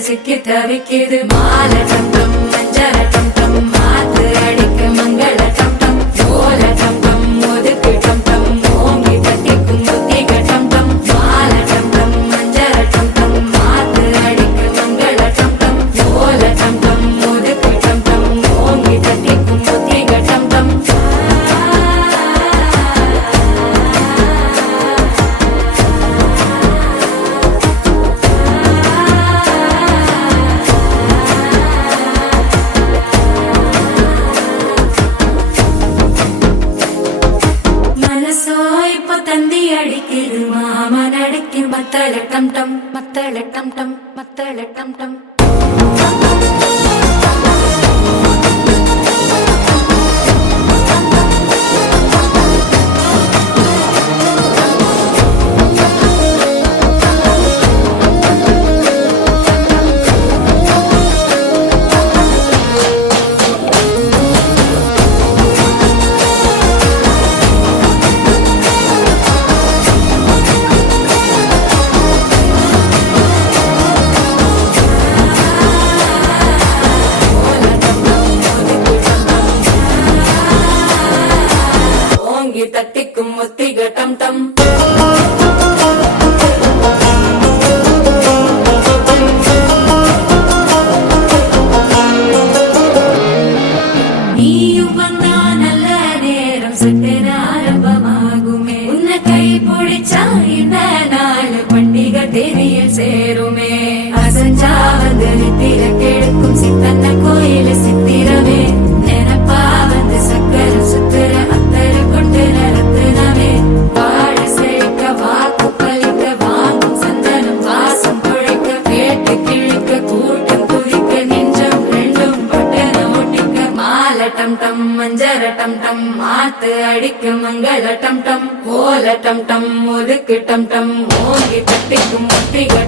சிக்கி தவிக்குது மால டம் டம் மஞ்சள டம் டம் மாத்து அடிக்க மங்கள டம் டம் ஓல டம் டம் ஒதுக்கு டம் டம் ஓங்கி தட்டிக்கும் புத்திக டம் டம் மால டம் டம் மஞ்சள டம் டம் மாத்து அடிக்க மங்கள டம் டம் ஓல டம் டம் ஒதுக்கு டம் டம் ஓங்கி தட்டிக்கும் புத்திக டம் டம் தந்தி அடிக்குது மாமன் அடிக்கு மத்தள டம் டம் மத்தள டம் டம் மத்தள டம் டம் தட்டிக்கும் முத்திக டம் டம் நீயும் வந்தா நல்ல நேரம் சட்டென ஆரம்பமாகுமே உன்னை கை பிடிச்சா இந்த நாள் பண்டிகை தேனியில் சேருமே அசஞ்சா வந்து நித்திர கெடுக்கும் சித்தன்ன கோயில சித்திரமே நினைப்பா வந்து சக்கர சுத்திர அத்தரு கொண்டு நடத்துனவே வாழ செழிக்க வாக்கு பலிக்க வாங்கும் சந்தனம் வாசம் குழைக்க கேட்டு கிழிக்க கூட்டம் குதிக்க நெஞ்சம் ரெண்டும் பட்டன ஒட்டிக்க மால டம் டம் மஞ்சர டம் டம் மாத்து அடிக்க மங்கள டம் டம் ஓல டம் டம் ஒதுக்கு டம் டம் ஓங்கி தட்டிக்கும் முத்திக